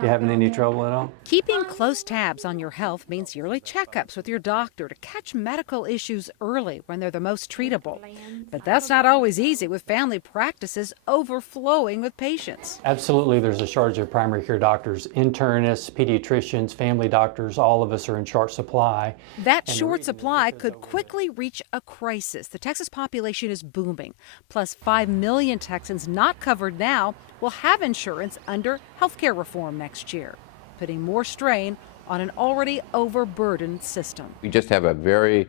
You having any trouble at all? Keeping close tabs on your health means yearly checkups with your doctor to catch medical issues early when they're the most treatable. But that's not always easy with family practices overflowing with patients. Absolutely, there's a shortage of primary care doctors, internists, pediatricians, family doctors. All of us are in short supply. That And the short reason is supply because could over the- quickly reach a crisis. The Texas population is booming. Plus, 5 million Texans not covered now will have insurance under health care reform next year, putting more strain on an already overburdened system. We just have a very,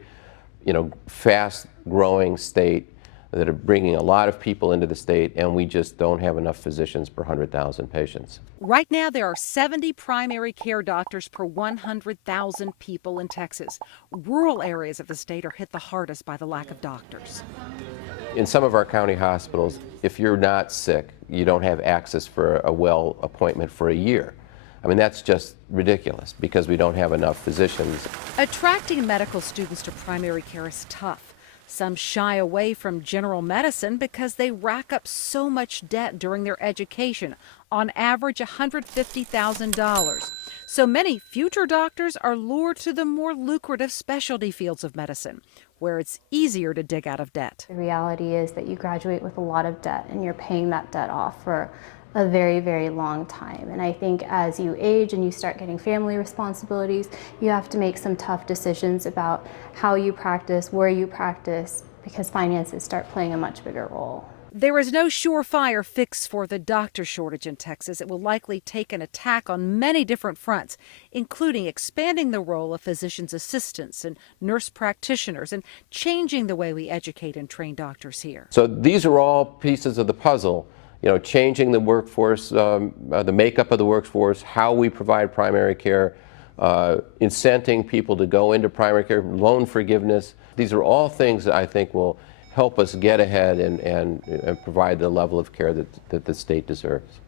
fast growing state that are bringing a lot of people into the state, and we just don't have enough physicians per 100,000 patients. Right now, there are 70 primary care doctors per 100,000 people in Texas. Rural areas of the state are hit the hardest by the lack of doctors. In some of our county hospitals, if you're not sick, you don't have access for a well appointment for a year. I mean, that's just ridiculous because we don't have enough physicians. Attracting medical students to primary care is tough. Some shy away from general medicine because they rack up so much debt during their education, on average $150,000. So many future doctors are lured to the more lucrative specialty fields of medicine, where it's easier to dig out of debt. The reality is that you graduate with a lot of debt and you're paying that debt off for a very, very long time. And I think as you age and you start getting family responsibilities, you have to make some tough decisions about how you practice, where you practice, because finances start playing a much bigger role. There is no surefire fix for the doctor shortage in Texas. It will likely take an attack on many different fronts, including expanding the role of physician's assistants and nurse practitioners and changing the way we educate and train doctors here. So these are all pieces of the puzzle. Changing the workforce, the makeup of the workforce, how we provide primary care, incenting people to go into primary care, loan forgiveness. These are all things that I think will help us get ahead and provide the level of care that the state deserves.